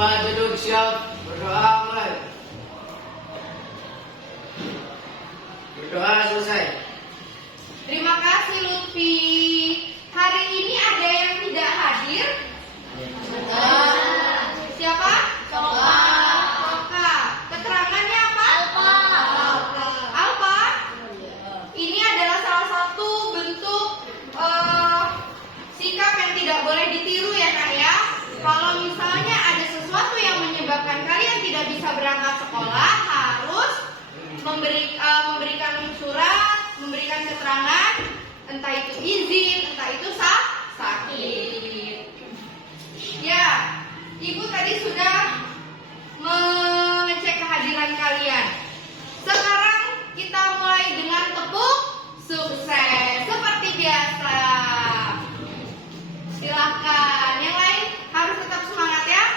Coba duduk siap, berdoa mulai. Berdoa selesai. Terima kasih Lutfi. Hari ini ada yang tidak hadir? Siapa? Toka. Keterangannya apa? Alfa. Ini adalah salah satu bentuk sikap yang tidak boleh ditiru ya Kak ya. Kalau misalnya ada sesuatu yang menyebabkan kalian tidak bisa berangkat sekolah, harus memberikan surat, memberikan keterangan, entah itu izin, entah itu sakit. Ya, Ibu tadi sudah mengecek kehadiran kalian. Sekarang kita mulai dengan tepuk sukses seperti biasa. Silakan. Yang lain harus tetap semangat ya.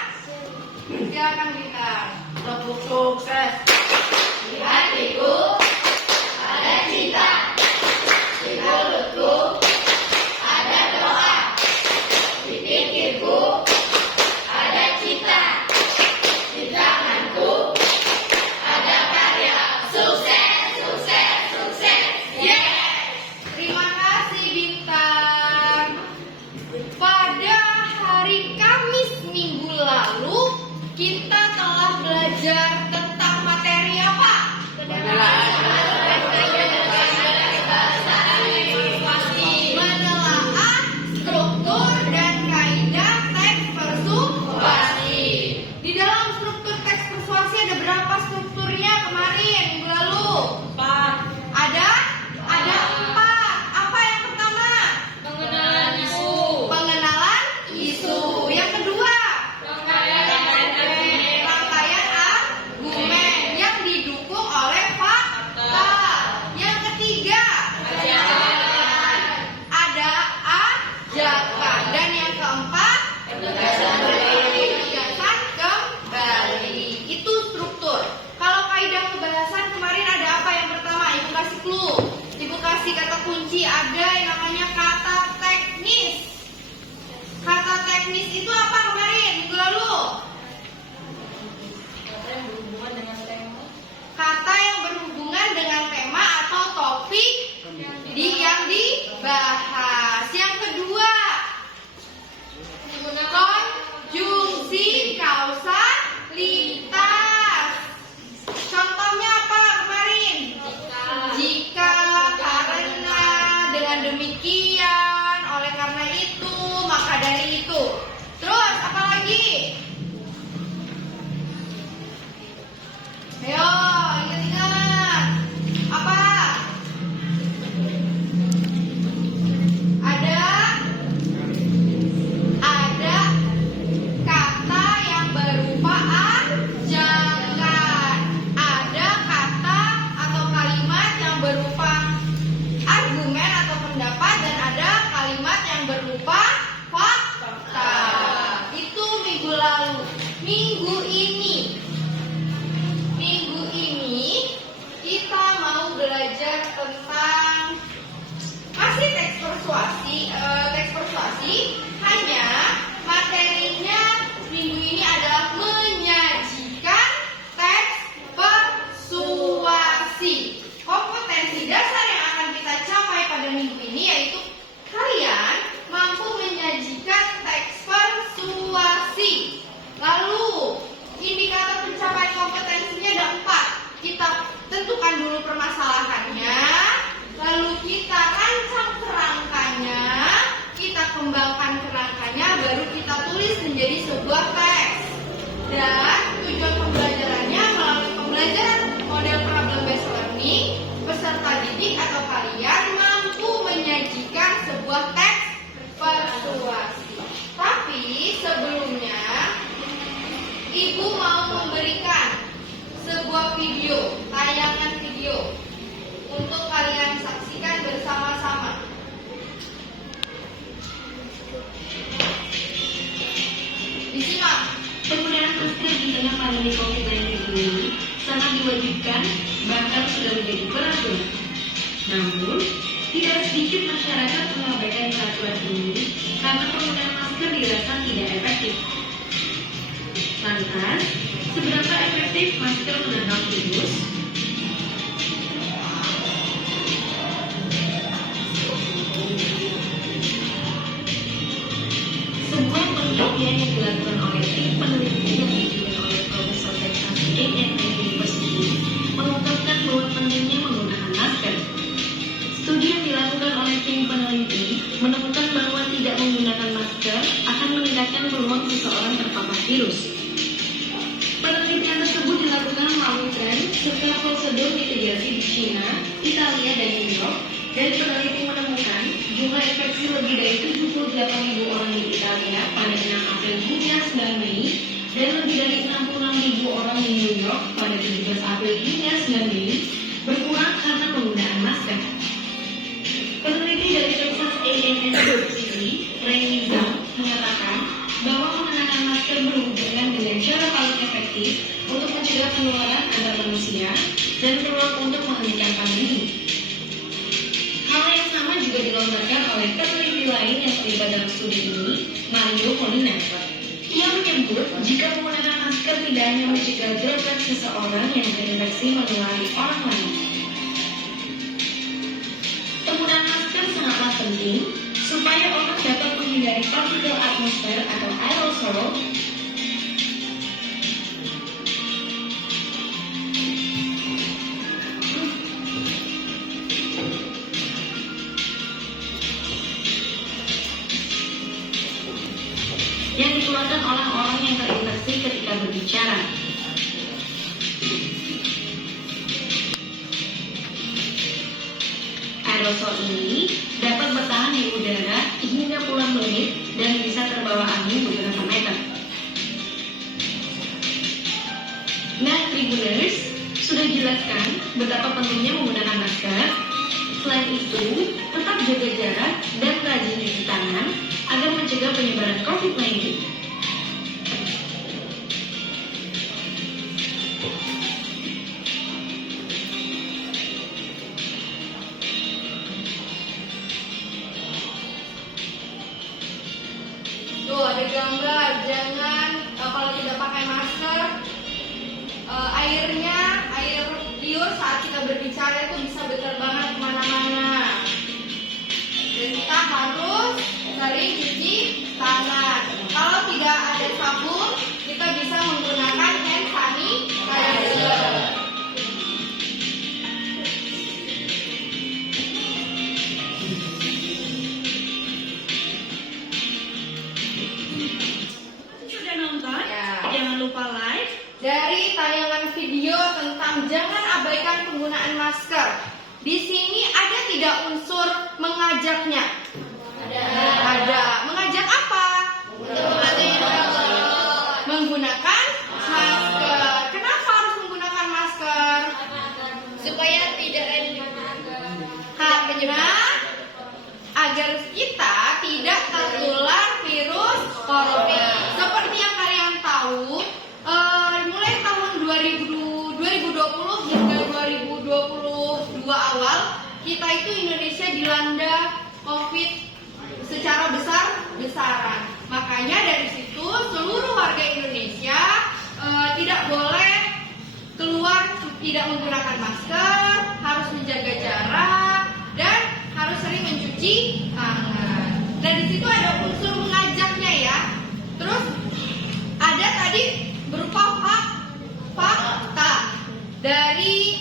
Silakan kita. Tepuk sukses. Di hatiku ada cinta, di mulutku ada doa, di pikirku ada cita, di tanganku ada karya. Sukses, sukses, sukses. Yes. Terima kasih Bintang. Pada hari Kamis minggu lalu kita telah belajar tentang materi apa? Menelaah struktur dan kaidah teks persuasi. Di dalam struktur teks persuasi ada berapa strukturnya kemarin minggu lalu? 4. Ada 4. Apa yang pertama? Pengenalan isu. Yang kedua? Rangkaian argumen yang didukung oleh fakta. Yang ketiga? Ada ajakan. Dan yang keempat? Penegasan kembali. Itu struktur. Kalau kaidah pembahasan kemarin ada apa yang pertama? Ibu kasih clue. Ibu kasih kata kunci. Ada yang namanya kata teknis. Kata teknis itu apa kemarin minggu lalu? Kata yang berhubungan dengan tema atau topik yang dibahas. Yang kedua, konjungsi kausalitas. Contohnya apa kemarin? Jika, karena, dengan demikian, oleh karena itu, maka dari itu. Terus apa lagi? Ayo, ingat-ingat. Apa? Ada kata yang berupa ajakan. Ada kata atau kalimat yang berupa argumen atau pendapat, dan ada kalimat yang berupa fakta. Itu minggu lalu. Minggu ini kita mau belajar tentang masih teks persuasi, hanya materinya minggu ini adalah menyajikan teks persuasi. Kompetensi dasar yang akan kita capai pada minggu ini yaitu kalian mampu menyajikan teks persuasi. Lalu indikator pencapaian kompetensinya ada 4. Kita tentukan dulu permasalahannya, lalu kita rancang kerangkanya, kita kembangkan kerangkanya, baru kita tulis menjadi sebuah teks. Dan tujuan pembelajarannya melalui pembelajaran model problem based learning, peserta didik atau kalian mampu menyajikan sebuah teks persuasi. Tapi sebelumnya Ibu mau memberikan sebuah video, tayangan video untuk kalian saksikan bersama-sama. Disimak. Penggunaan masker di tengah pandemi COVID-19 ini sangat diwajibkan, bahkan sudah menjadi peraturan. Namun, tidak sedikit masyarakat mengabaikan peraturan ini karena penggunaan masker dirasa tidak efektif. Lantas, seberapa efektif masker menangkal virus? Sebuah penelitian yang dilakukan oleh tim peneliti yang dipimpin oleh Profesor Texas A&M University mengungkapkan bahwa pentingnya menggunakan masker. Studi yang dilakukan oleh tim peneliti menemukan bahwa tidak menggunakan masker akan meningkatkan peluang seseorang terpapar virus. Penelitian tersebut dilakukan melalui tren serta prosedur mitigasi di China, Italia, dan New York, dan peneliti menemukan jumlah infeksi lebih dari 78.000 orang di Italia pada 6 April hingga 9 Mei dan lebih dari 66.000 orang di New York pada 17 April hingga 9 Mei berkurang karena penggunaan masker. Peneliti dari Texas A&M University, Ray Zhang, mengatakan bahwa mengenakan masker berhubungan dengan cara paling efektif untuk mencegah penularan antar manusia dan peluang untuk menghentikan pandemi. Hal yang sama juga dilontarkan oleh peneliti lain yang terlibat dalam studi ini, Mario Molina. Ia menyebut jika menggunakan masker tidak hanya mencegah droplet seseorang yang terinfeksi menulari orang lain. Penggunaan masker sangatlah penting supaya orang dapat menghindari partikel atmosfer atau aerosol yang dikeluarkan oleh orang yang terinfeksi ketika berbicara. Aerosol ini dapat bertahan di udara hingga puluhan menit dan bisa terbawa angin beberapa meter. Nah, Tribuners, sudah jelaskan betapa pentingnya menggunakan masker. Selain itu, tetap jaga jarak dan rajin cuci tangan agar mencegah penyebaran COVID-19. Tuh ada gambar, jangan kalau tidak pakai masker, air liur saat kita berbicara itu bisa berterbangan kemana-mana. Dan kita harus sering cuci tangan. Kalau tidak ada sabun, kita bisa menggunakan hand sanitizer. Sudah nonton? Ya. Jangan lupa like. Dari tayangan video tentang jangan abaikan penggunaan masker, di sini ada tidak unsur mengajaknya? Ada. Mengajak apa? Menggunakan masker. Kenapa harus menggunakan masker? Supaya tidak Karena agar kita tidak tertular virus corona. Seperti yang kalian tahu, mulai tahun 2020 hingga 2022 awal, kita itu Indonesia dilanda COVID secara besar-besaran. Makanya dari situ seluruh warga Indonesia tidak boleh keluar tidak menggunakan masker, harus menjaga jarak dan harus sering mencuci tangan. Dan di situ ada unsur mengajaknya ya. Terus ada tadi berupa fakta dari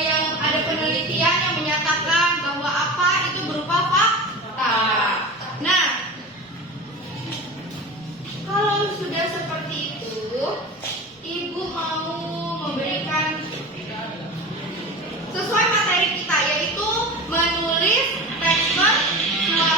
yang ada penelitian yang menyatakan bahwa apa itu berupa fakta. Nah, kalau sudah seperti itu, Ibu mau memberikan sesuai materi kita, yaitu menulis teks suatu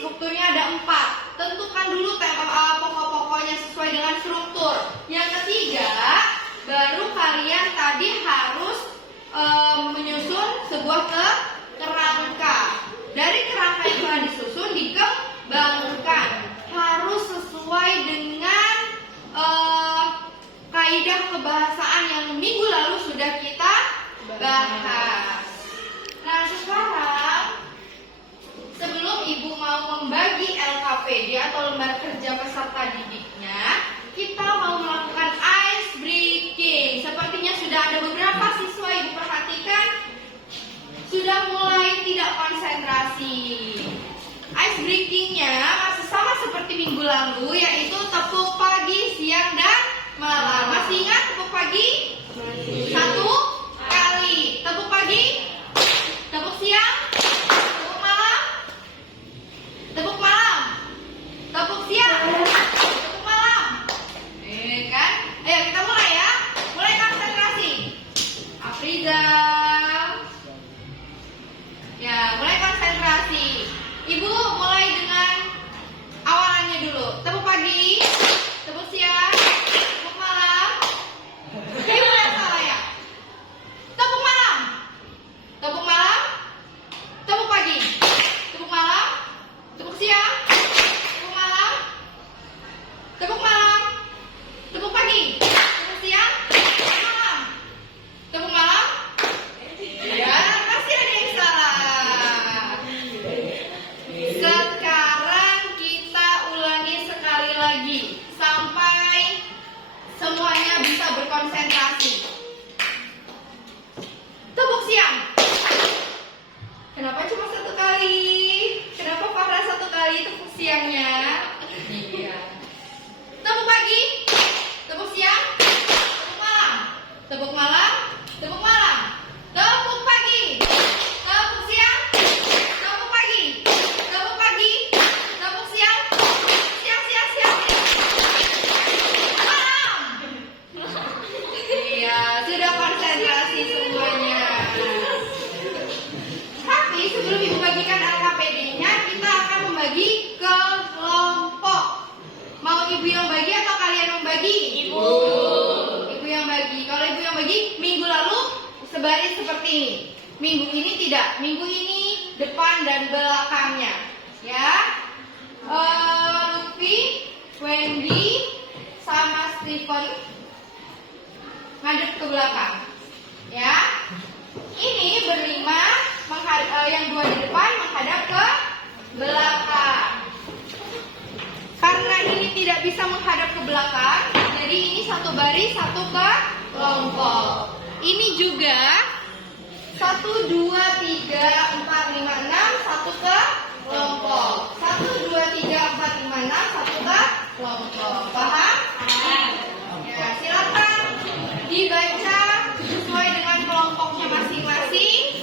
strukturnya ada 4. Tentukan dulu pokok-pokoknya sesuai dengan struktur. Yang ketiga, baru kalian tadi harus menyusun sebuah kerangka. Dari kerangka yang telah disusun dikembangkan. Harus sesuai dengan kaidah kebahasaan yang minggu lalu sudah kita bahas. Nah, sekarang sebelum Ibu mau membagi LKPD atau lembar kerja peserta didiknya, kita mau melakukan ice breaking. Sepertinya sudah ada beberapa siswa Ibu perhatikan sudah mulai tidak konsentrasi. Ice breakingnya masih sama seperti minggu lalu, yaitu tepuk pagi, siang, dan malam. Masih ingat tepuk pagi? Satu kali. Tepuk pagi, tepuk siang, tepuk malam, tepuk malam, tepuk siang, tepuk malam. Kan? Ayo kita mulai ya. Mulai konsentrasi. Afrizal. Ya, mulai konsentrasi. Ibu mulai dengan awalannya dulu. Tepuk pagi, tepuk siang, tepuk malam. Ibu yang salah ya. Tepuk malam, tepuk malam, tepuk pagi, tepuk malam, tepuk siang, tepuk malam, tepuk malam, tepuk pagi, tepuk siang, tepuk malam, tepuk malam. Ya, masih ada yang salah. Sekarang kita ulangi sekali lagi sampai semuanya bisa berkonsentrasi. Tepuk siang. Kenapa cuma satu kali? Kenapa Farah satu kali tepuk siangnya? Iya. Tepuk pagi, tepuk siang, tepuk malam, tepuk malam, tepuk malam, tepuk pagi, tepuk siang, tepuk pagi, tepuk pagi, tepuk siang, siang, siang, siang, malam. Iya, sudah konsentrasi semuanya. Tapi sebelum Ibu bagikan LKPD-nya, kita akan membagi kelompok. Mau Ibu yang bagi atau kalian membagi? Ibu. Ibu yang bagi. Kalau Ibu yang bagi, minggu lalu sebaris seperti ini. Minggu ini tidak. Minggu ini depan dan belakangnya. Ya. Lutfi, Wendy, sama Stephen ngadep ke belakang. Ya. Ini berlima, yang dua di depan menghadap ke belakang. Karena ini tidak bisa menghadap ke belakang, jadi ini satu baris, satu ke kelompok. Ini juga 1, 2, 3, 4, 5, 6, satu ke kelompok. 1, 2, 3, 4, 5, 6, satu ke kelompok. Paham? Ya, silakan dibaca sesuai dengan kelompoknya masing-masing.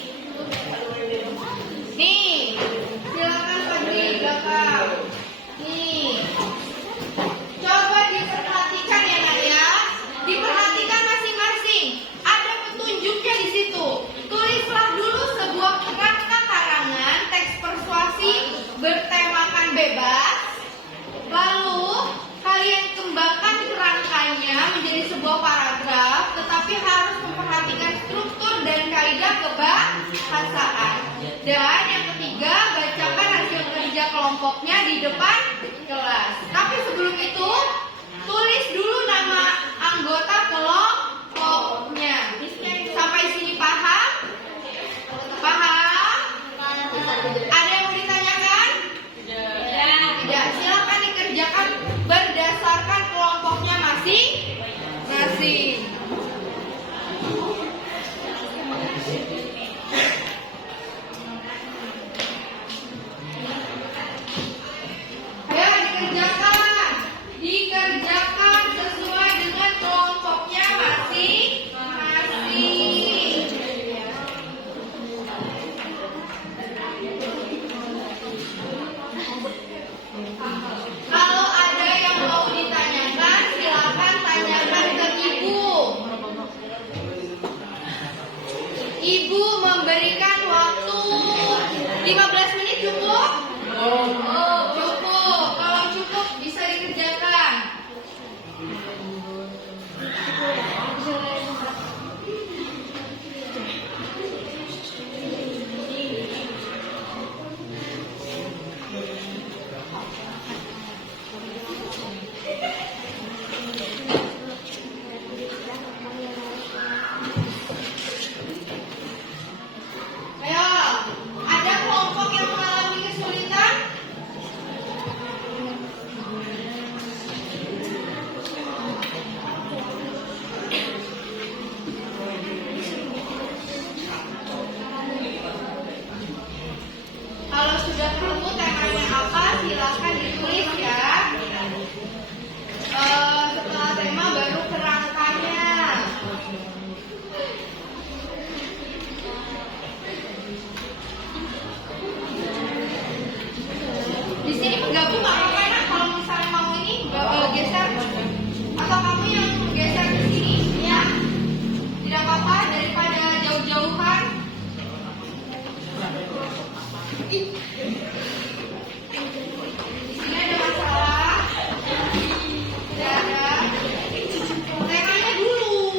Nih, silakan Fadli belakang. Nih, coba diperhatikan ya Nak ya. Diperhatikan masing-masing. Ada petunjuknya di situ. Tulislah dulu sebuah kerangka karangan teks persuasi bertemakan bebas. Lalu kalian kembangkan kerangkanya menjadi sebuah paragraf, tetapi harus memperhatikan struktur dan kaidah kebahasaan. Dan yang ketiga, bacakan hasil kerja kelompoknya di depan kelas. Tapi sebelum itu, tulis dulu nama anggota kelompoknya. Sampai sini paham? Paham? Ada yang mau ditanyakan? Tidak. Silakan dikerjakan berdasarkan kelompoknya masing-masing. Ayo dikerjakan sesuai dengan kelompoknya masing-masing. Kalau ada yang mau ditanyakan, silakan tanyakan ke Ibu. Di sini menggabung nggak apa-apa ya, kalau misalnya mau ini geser atau kamu yang geser ke sini ya, tidak apa-apa daripada jauh-jauhan. Di sini ada masalah, tidak ada. Temanya dulu.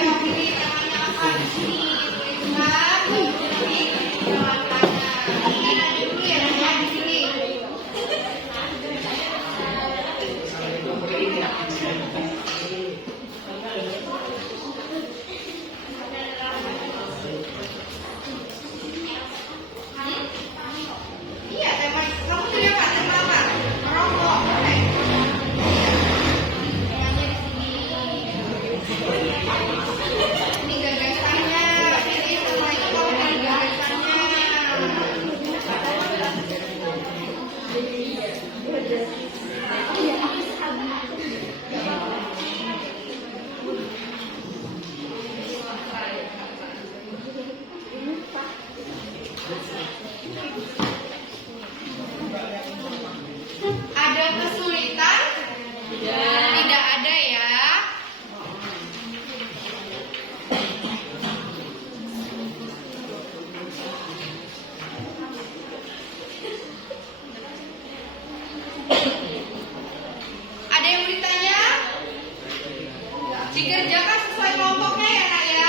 Ayo pilih temanya apa di sini. Tuliskan, nanti jawabannya. Ini nanya dulu ya, nanya di sini. Iya, tema kamu tulis apa? Tema apa? Merokok. Oke. Temanya di sini. Ini gagasannya. Ini sama itu kamu dan gagasannya. Ada kesulitan? Tidak ada ya. Ada yang bertanya? Dikerjakan sesuai kelompoknya ya nak ya.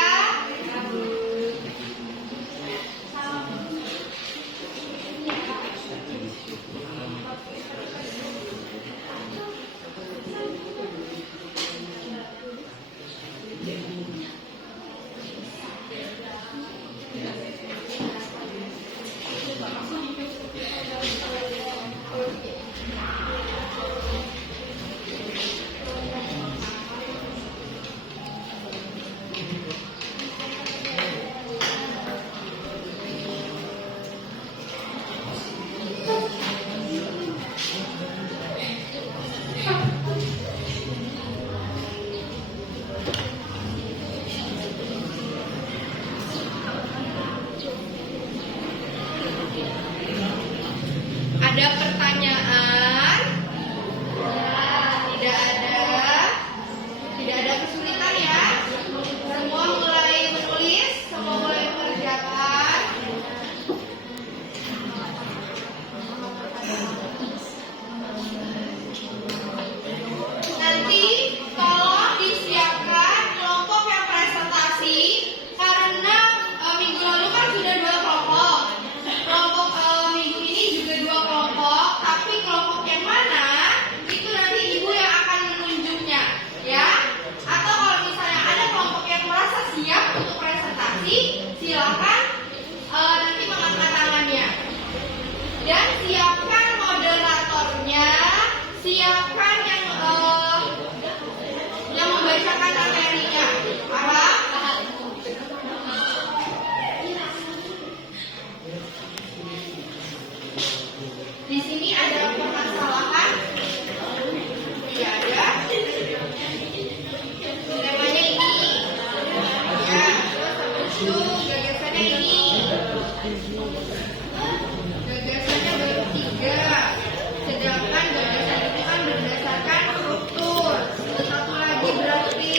Ada pertanyaan? Tidak ada. Tidak ada kesulitan ya. Semua mulai menulis, semua mulai mengerjakan. Nanti tolong disiapkan kelompok yang presentasi karena minggu lalu kan sudah 2 kelompok. Kelompok minggu ini juga 2 kelompok, tapi kelompok yang mana itu nanti ibu yang akan menunjuknya, ya. Atau kalau misalnya ada kelompok yang merasa siap untuk presentasi, silakan nanti mengangkat tangannya. Dan siapkan moderatornya, siapkan yang membacakan materinya. Paham? Di sini ada permasalahan? Tidak ada. Temanya ini. Ya, terus habis itu gagasannya ini. Gagasannya baru 3. Sedangkan gagasan itu kan berdasarkan struktur. Satu lagi berarti.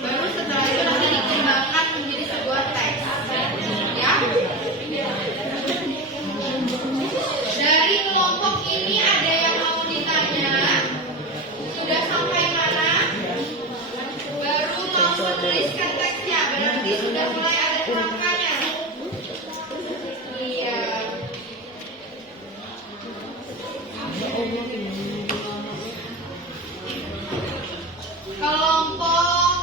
Baru setelah itu nanti dikembangkan menjadi sebuah teks. Ya. Dari kelompok ini ada yang mau ditanya? Sudah sampai mana? Baru mau menuliskan teksnya, berarti sudah mulai ada kerangkanya. Iya. Kelompok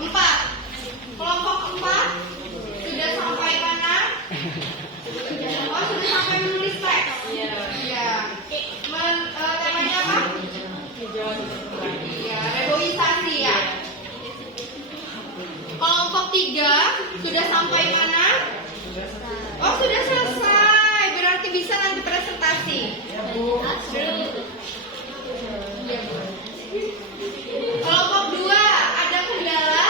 4. Kelompok 4 sudah sampai mana? Oh, sudah sampai menulis teks. Iya. Temanya apa? Iya, reboisasi ya. Kelompok 3 sudah sampai mana? Oh, sudah selesai. Berarti bisa nanti presentasi. Kelompok 2 ada kendala?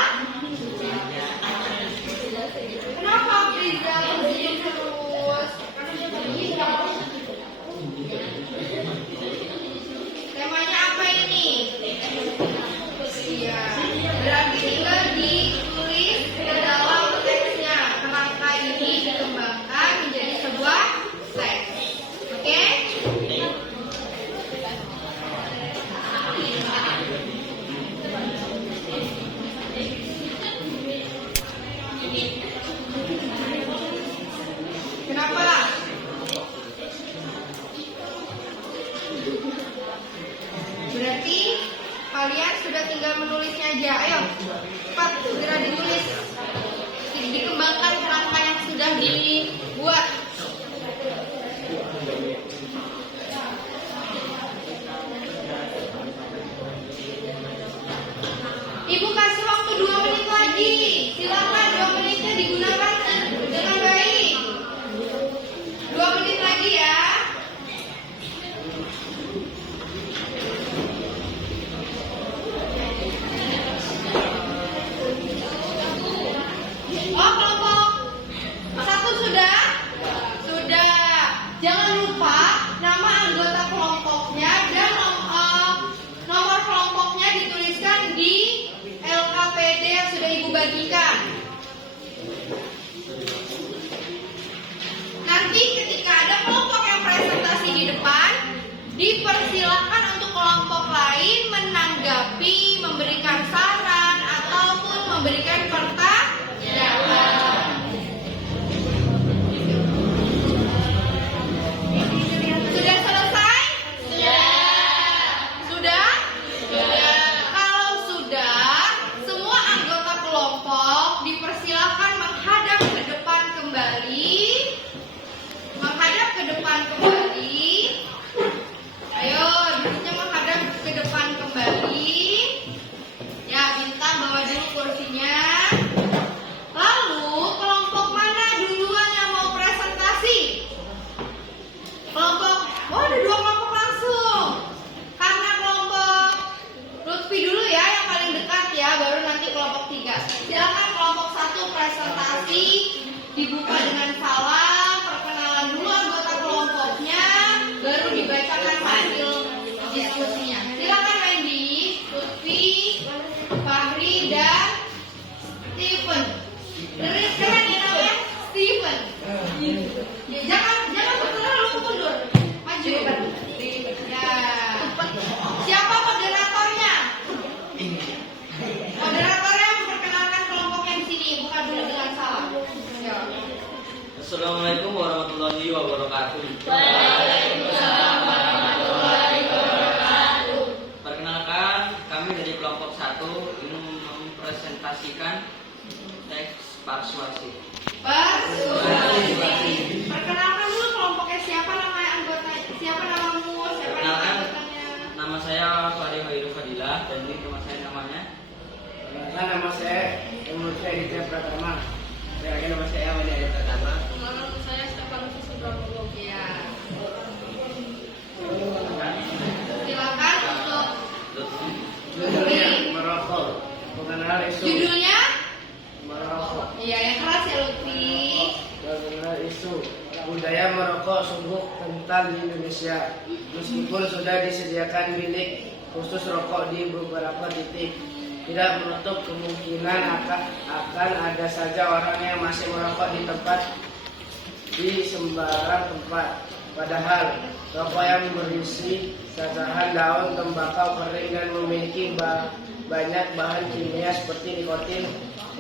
Kenapa Priza begitu terus? aja. Ayo, cepat segera ditulis. Dikembangkan kerangka yang sudah dibuat. Ibu kasih waktu 2 menit lagi. Silakan 2 menitnya digunakan dengan baik. 2 menit lagi ya. Oh, kelompok 1 sudah? Sudah. Jangan lupa nama anggota kelompoknya dan nomor kelompoknya dituliskan di LKPD yang sudah Ibu bagikan. Nanti ketika ada kelompok yang presentasi di depan, dipersilakan untuk kelompok lain menanggapi, memberikan saran, ataupun memberikan pertanyaan. Sudah selesai? Sudah? Kalau sudah, semua anggota kelompok dipersilakan menghadap ke depan kembali. Ayo, duduknya menghadap ke depan kembali. Ya, Bintang bawa dulu kursinya. Lalu, kelompok mana duluan yang mau presentasi? Kelompok, ada 2 kelompok langsung. Karena kelompok Lutfi dulu ya, yang paling dekat ya, baru nanti kelompok 3. Silakan kelompok 1 presentasi, dibuka dengan salam, perkenalan dulu anggota kelompoknya, baru dibacakan hasil diskusinya. Silakan Wendy, Lutfi, Fahri, dan Steven. Keren ya namanya? Steven. Ya, jangan berterlalu mundur. Maju. Ya. Siapa moderatornya? Moderatornya memperkenalkan kelompoknya di sini. Buka dulu dengan salam. Ya. Assalamualaikum warahmatullahi wabarakatuh. Waalaikumsalam warahmatullahi wabarakatuh. Perkenalkan, kami dari kelompok 1 ingin mempresentasikan teks persuasi. Persuasi. Perkenalkan dulu kelompoknya, siapa nama anggota, siapa namamu, siapa nama Perkenalkan, anggotanya. nama saya Fahri Hoirul Fadilah dan ini teman saya namanya. Nama saya Editya Pratama. Nama saya Editya Pratama. Nama saya Stefanus Subramogo. Ya. Silakan untuk Judulnya merokok. Mengenal isu judulnya. merokok. Iya, yang keras ya Lutfi. Mengenal isu budaya merokok sungguh kental di Indonesia. Meskipun sudah disediakan bilik khusus rokok di beberapa titik, tidak menutup kemungkinan akan ada saja orang yang masih merokok di sembarang tempat. Padahal rokok yang berisi cacahan daun tembakau kering dan memiliki banyak bahan kimia seperti nikotin,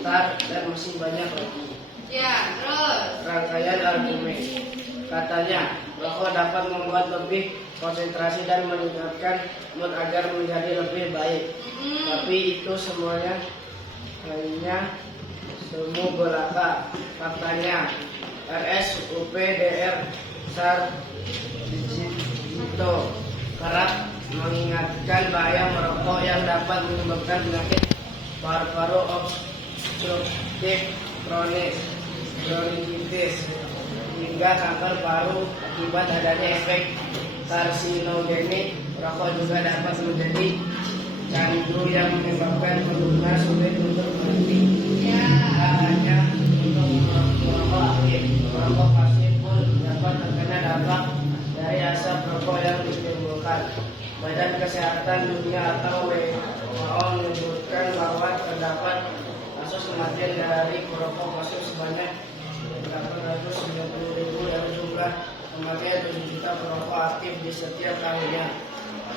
tar, dan masih banyak lagi. Ya, terus. Rangkaian argumen. Katanya, rokok dapat membuat lebih konsentrasi dan meningkatkan mood agar menjadi lebih baik. Tapi itu semuanya hanya semu belaka. Faktanya, RSUPDR SAR Digito kerap mengingatkan bahaya merokok yang dapat menyebabkan penyakit paru-paru obstruktif kronis, bronkitis, hingga kanker paru akibat adanya efek karsinogenik. Rokok juga dapat menjadi candu yang menyebabkan pengguna sulit untuk berhenti. Tak hanya untuk merokok aktif, merokok pasif pun dapat terkena dampak dari asap rokok yang ditimbulkan. Badan Kesehatan Dunia atau WHO menyebutkan bahwa terdapat kasus kematian dari merokok masuk sebanyak 890.000 dan jumlah kematian 7 juta perokok aktif di setiap tahunnya.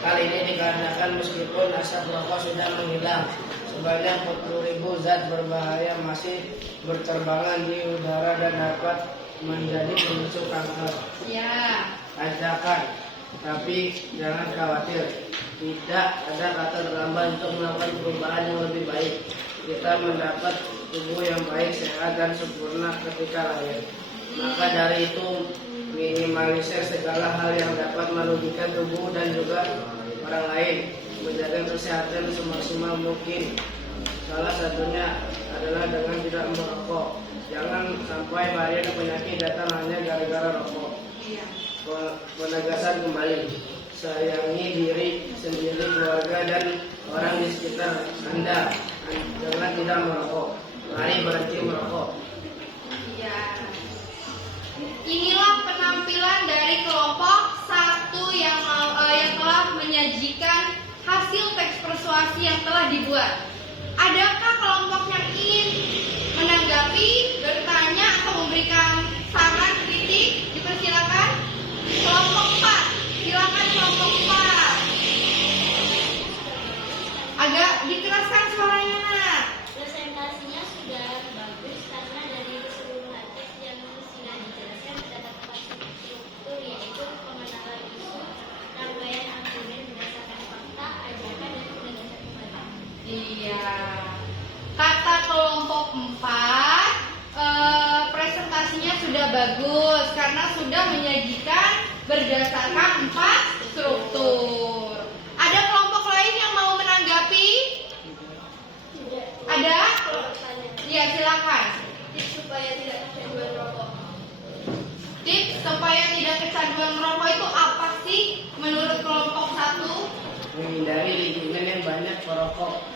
Hal ini dikarenakan meskipun asap rokok sudah menghilang, sebanyak 40.000 zat berbahaya masih berterbangan di udara dan dapat menjadi pemicu kanker. Ya. Ajakan, tapi jangan khawatir. tidak ada kata terlambat untuk melakukan perubahan yang lebih baik. Kita mendapat tubuh yang baik, sehat, dan sempurna ketika lahir. Maka dari itu, minimalisir segala hal yang dapat merugikan tubuh dan juga orang lain. Menjaga kesehatan semaksimal mungkin. Salah satunya adalah dengan tidak merokok. Jangan sampai bahaya penyakit datang hanya gara-gara rokok. Penegasan kembali, sayangi diri sendiri, keluarga, dan orang di sekitar Anda. Jangan tidak merokok. Mari berhenti merokok. Iya. Inilah penampilan dari kelompok 1 yang telah menyajikan hasil teks persuasi yang telah dibuat. Adakah kelompok yang ingin menanggapi, bertanya, atau memberikan saran, kritik? Dipersilakan. Kelompok 4, silakan kelompok 4. Agak dikeraskan suaranya, Nak. Presentasinya sudah bagus karena dari keseluruhan teks yang sudah dijelaskan terdapat 4 struktur, yaitu pengenalan isu, rangkaian argumen berdasarkan fakta, ajakan, dan penegasan kembali. Iya. Kata kelompok 4, presentasinya sudah bagus karena sudah menyajikan berdasarkan 4 struktur. Ada kelompok lain yang mau menanggapi? Ada? Ya, silakan. Tips supaya tidak kecanduan rokok. Tips supaya tidak kecanduan merokok itu apa sih menurut kelompok 1? Menghindari lingkungan yang banyak perokok.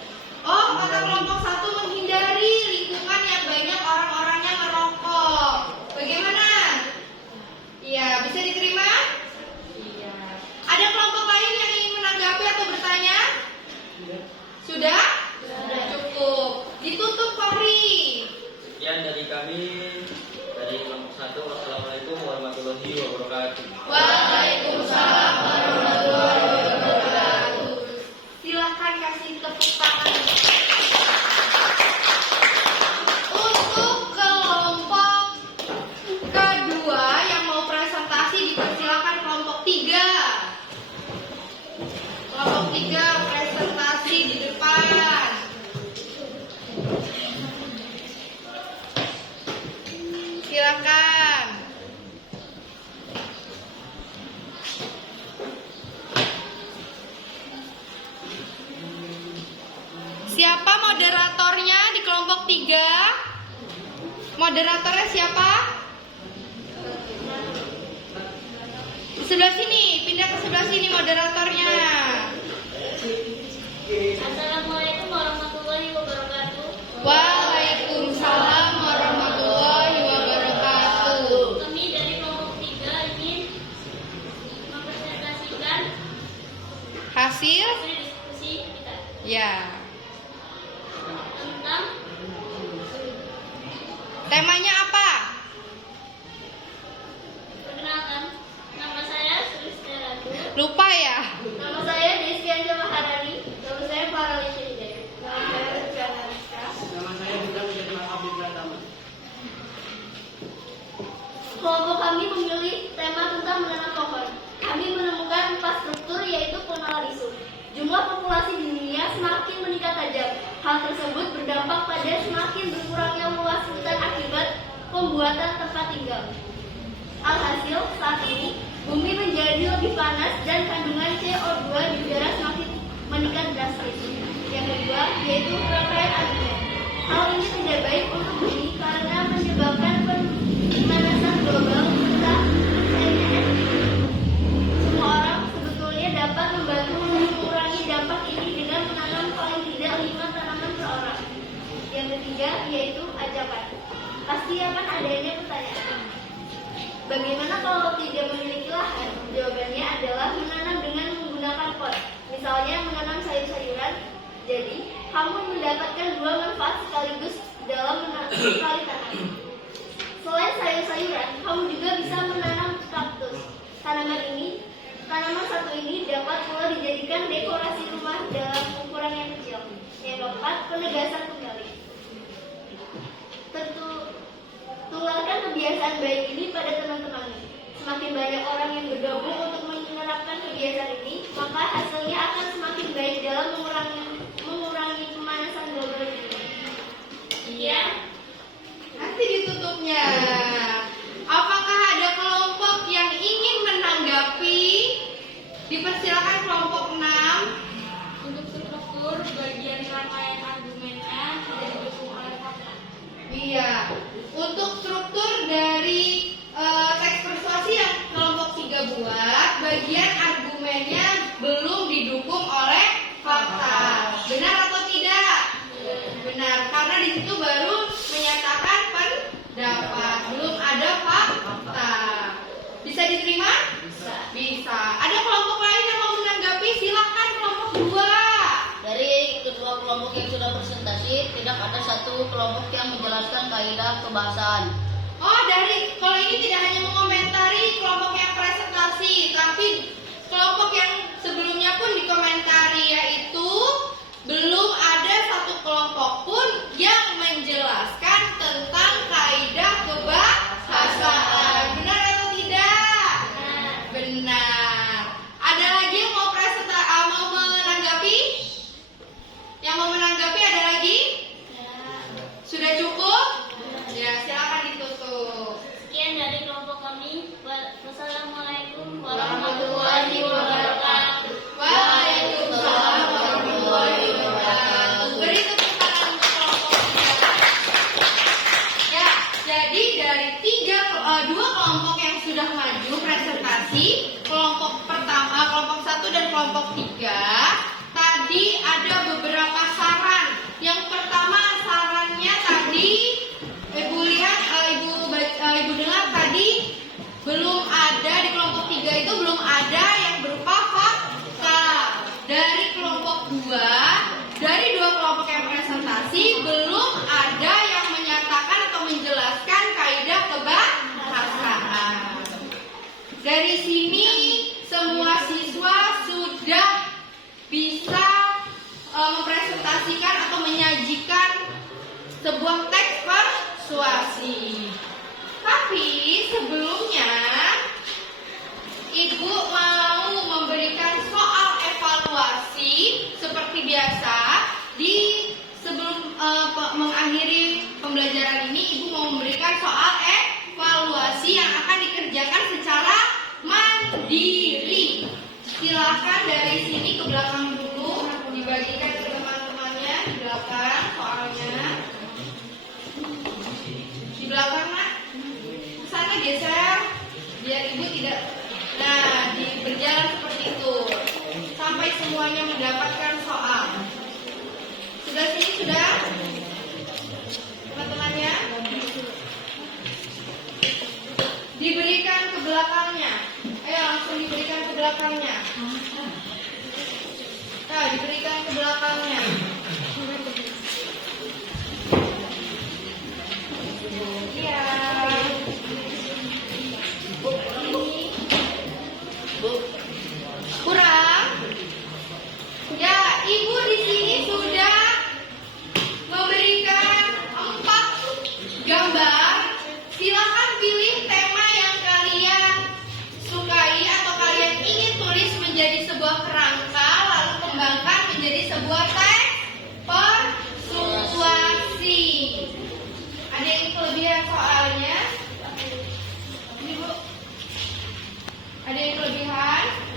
Oh, kata kelompok 1 menghindari lingkungan yang banyak orang-orangnya merokok. Bagaimana? Iya, bisa diterima? Iya. Ada kelompok lain yang ingin menanggapi atau bertanya? Sudah? Sudah. Cukup. Ditutup, Fahri. Sekian dari kami, dari kelompok 1. Wassalamualaikum warahmatullahi wabarakatuh. Waalaikumsalam warahmatullahi wabarakatuh. Silakan kasih tepuk tangan. Untuk kelompok kedua yang mau presentasi, dipersilakan kelompok 3. Kelompok 3 presentasi di depan. Silakan. Siapa moderatornya di kelompok 3? Moderatornya siapa? Di sebelah sini, pindah ke sebelah sini moderatornya. Assalamualaikum warahmatullahi wabarakatuh. Waalaikumsalam warahmatullahi wabarakatuh. Kami dari kelompok 3 ingin mempresentasikan Hasil? hasil diskusi kita Ya. tentang Temanya apa? perkenalkan, nama saya Sulistya Ratu. Lupa ya? Nama saya Deski Anja Maharani. Nama saya Faralisya Hidayat. Nama saya Rizkyana Rizka. Nama saya juga menjadi Abdi Pratama. Kelompok kami memilih tema tentang menanam pohon. Kami menemukan 4 struktur, yaitu pengenalan isu. Jumlah populasi di dunia semakin meningkat tajam. Hal tersebut berdampak pada semakin berkurangnya luas hutan akibat pembuatan tempat tinggal. Alhasil, saat ini bumi menjadi lebih panas dan kandungan CO2 di udara semakin meningkat drastis. Yang kedua, yaitu rangkaian argumen. Hal ini tidak baik untuk bumi karena menyebabkan pemanasan global serta terjadinya energi. Semua orang sebetulnya dapat membantu mengurangi dampak ini dengan menanam paling tidak 5 tanaman per orang. Yang ketiga, yaitu ajakan. Pasti akan adanya pertanyaan. Bagaimana kalau tidak memiliki lahan? Jawabannya adalah menanam dengan menggunakan pot. Misalnya menanam sayur-sayuran. Jadi, kamu mendapatkan 2 manfaat sekaligus dalam sekali tanam. Selain sayur-sayuran, kamu juga bisa menanam kaktus. Tanaman satu ini dapat pula dijadikan dekorasi rumah dalam ukuran yang kecil. Yang keempat, penegasan kembali. Tularkan kebiasaan baik ini pada teman-temanmu. semakin banyak orang yang bergabung untuk menerapkan kebiasaan ini, maka hasilnya akan semakin baik dalam mengurangi pemanasan global ini. Iya. Nanti ditutupnya. Apakah ada kelompok yang ingin menanggapi? Dipersilakan kelompok 6. Untuk struktur bagian rangkaian argumennya tidak didukung oleh fakta. Iya. Untuk struktur dari teks persuasi yang kelompok 3 buat, bagian argumennya belum didukung oleh fakta. Benar atau tidak? Benar, karena di situ baru menyatakan pendapat, belum ada fakta. Bisa diterima? Bisa. Ada kelompok lain yang mau menanggapi? Silakan kelompok 2. Dari kedua kelompok yang sudah presentasi, tidak ada satu kelompok yang menjelaskan kaidah kebahasaan. Oh, kalau ini tidak hanya mengomentari kelompok yang presentasi, tapi kelompok yang sebelumnya pun dikomentari, yaitu belum ada satu kelompok pun yang menjelaskan tentang kaidah kebahasaan. Benar atau tidak? Benar. Ada lagi yang mau menanggapi? Yang mau menanggapi ada lagi? Sudah cukup? Ya, silakan ditutup. Sekian dari kelompok kami. Wassalamualaikum warahmatullahi wabarakatuh. Waalaikumsalam warahmatullahi wabarakatuh. Beri tepuk tangan untuk kelompok 3. Ya, jadi dari dua kelompok yang sudah maju presentasi, kelompok pertama, kelompok 1 dan kelompok 3, tadi ada beberapa saran. Yang pertama sarannya tadi, Ibu lihat, Ibu dengar tadi belum ada di kelompok 3 itu belum ada yang berupa fakta. Dari kelompok 2, dari dua kelompok yang presentasi belum ada yang menyatakan atau menjelaskan kaidah kebahasaan. Dari sini semua siswa sudah bisa mempresentasikan atau menyajikan sebuah teks persuasi. Tapi sebelumnya Ibu mau memberikan soal evaluasi seperti biasa. Sebelum mengakhiri pembelajaran ini, Ibu mau memberikan soal evaluasi yang akan dikerjakan secara mandiri. Silakan dari sini ke belakang dulu, dibagikan ke teman-temannya di belakang soalnya. Di belakang, Nak. Kesana geser, biar Ibu tidak. Nah, berjalan seperti itu sampai semuanya mendapatkan soal. Sudah sini sudah, teman-temannya. Diberikan ke belakangnya. Ayo langsung diberikan ke belakangnya. Nah, diberikan ke belakangnya. Iya. Kurang? Ya, Ibu di sini sudah memberikan 4 gambar. Silakan pilih tema yang kalian sukai atau kalian ingin tulis menjadi sebuah kerangka, lalu kembangkan menjadi sebuah teks persuasi. Ada yang kelebihan soalnya? Ini, Bu. Ada yang kelebihan?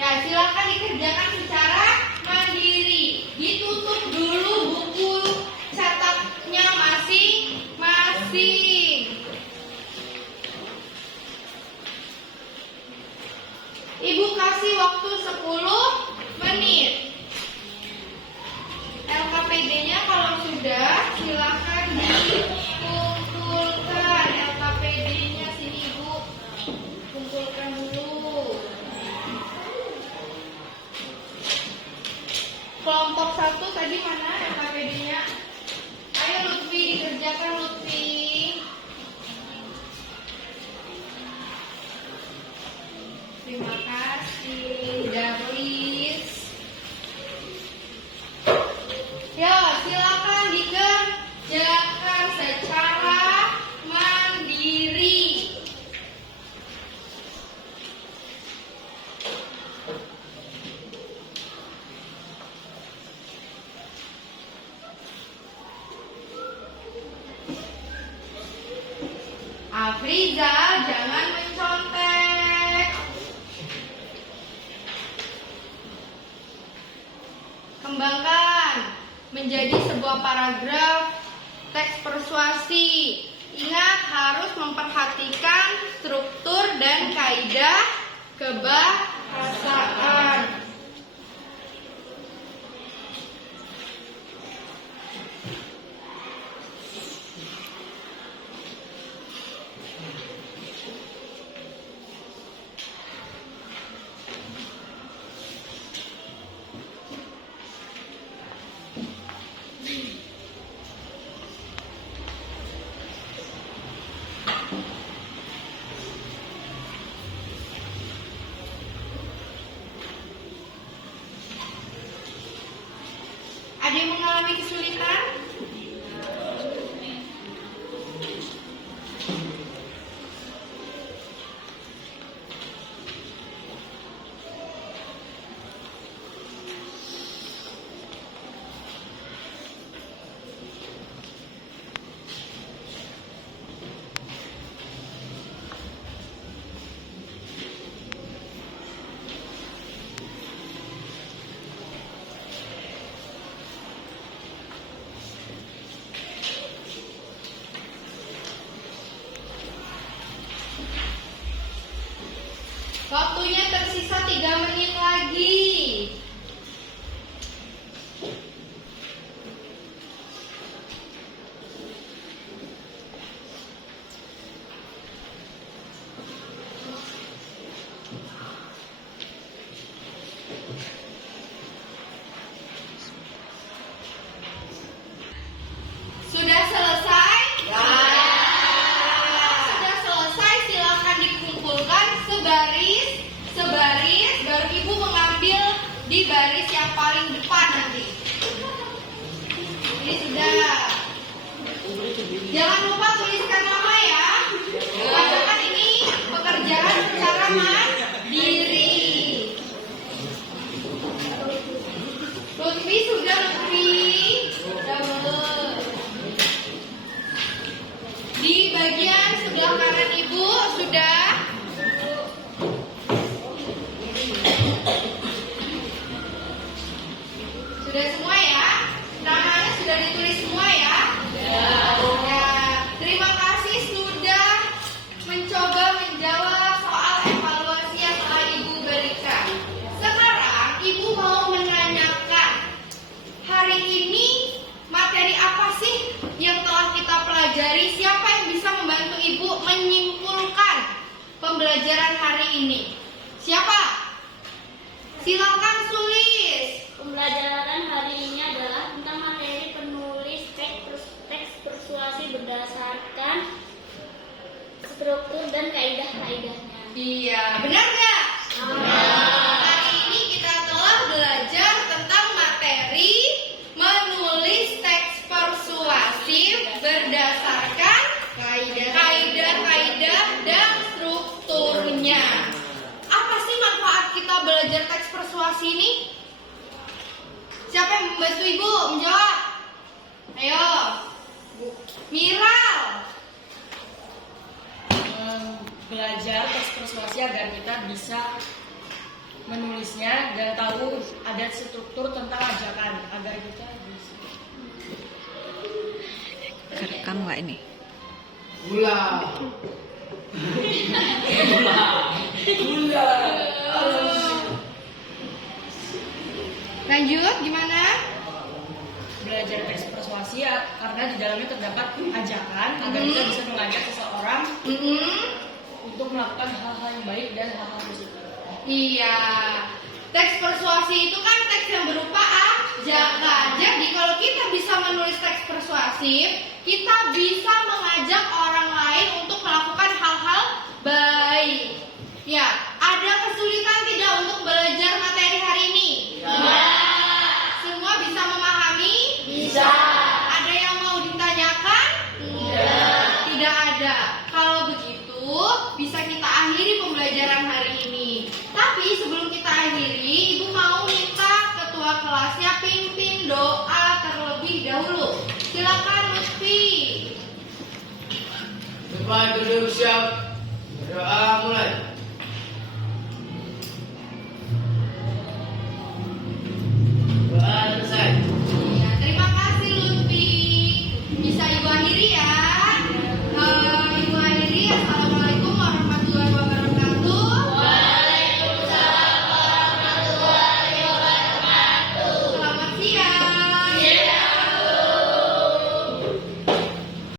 Ya, silakan dikerjakan secara mandiri. Ditutup dulu buku catatnya masing-masing. Ibu kasih waktu 10 menit. LKPD-nya kalau sudah, silakan dikumpulkan. LKPD-nya sini, Ibu. Kumpulkan dulu. Kelompok 1 tadi mana LKPD-nya? Ayo Lutfi, dikerjakan Lutfi. Terima kasih Darlis. Afrizal, jangan mencontek. Kembangkan menjadi sebuah paragraf teks persuasi. Ingat, harus memperhatikan struktur dan kaidah kebahasaan. Ada yang mengalami kesulitan? Waktunya tersisa 3 menit lagi. Sudah selesai? Sudah selesai, silakan dikumpulkan sebaris, baru ibu mengambil di baris yang paling depan nanti. Ini sudah. Jangan lupa tuliskan nama ya. Karena ini pekerjaan secara mandiri. Lutfi sudah, Lutfi. Double. Di bagian sebelah kanan ibu sudah. Sudah semua ya? Namanya sudah ditulis semua ya? Ya. Terima kasih sudah mencoba menjawab soal evaluasi yang telah ibu berikan. Sekarang ibu mau menanyakan, hari ini materi apa sih yang telah kita pelajari? Siapa yang bisa membantu ibu menyimpulkan pembelajaran hari ini? Siapa? Silakan tulis. Pembelajaran hari ini adalah tentang materi penulis teks persuasi berdasarkan struktur dan kaidah-kaidahnya. Iya, benar nggak? Hari ini kita telah belajar tentang materi menulis teks persuasif berdasarkan kaidah-kaidah dan strukturnya. Apa sih manfaat kita belajar teks persuasi ini? Siapa yang membantu ibu menjawab? Ayo, Miral. Belajar teks persuasi agar kita bisa menulisnya dan tahu ada struktur tentang ajakan agar kita bisa. Kerekam nggak ini? Gula. Lanjut, gimana? Belajar teks persuasi ya, karena di dalamnya terdapat ajakan agar kita bisa mengajak seseorang untuk melakukan hal-hal yang baik dan hal-hal positif. Iya. Teks persuasi itu kan teks yang berupa ajakan. Jadi kalau kita bisa menulis teks persuasif, kita bisa mengajak orang lain untuk melakukan hal-hal baik. Ya, ada kesulitan tidak untuk belajar materi hari ini? Semua bisa memahami? Bisa. Ada yang mau ditanyakan? Tidak ada. Kalau begitu, bisa kita akhiri pembelajaran hari ini. Tapi sebelum kita akhiri, Ibu mau minta ketua kelasnya pimpin doa terlebih dahulu. Silakan Lutfi. Semua duduk siap. Doa mulai.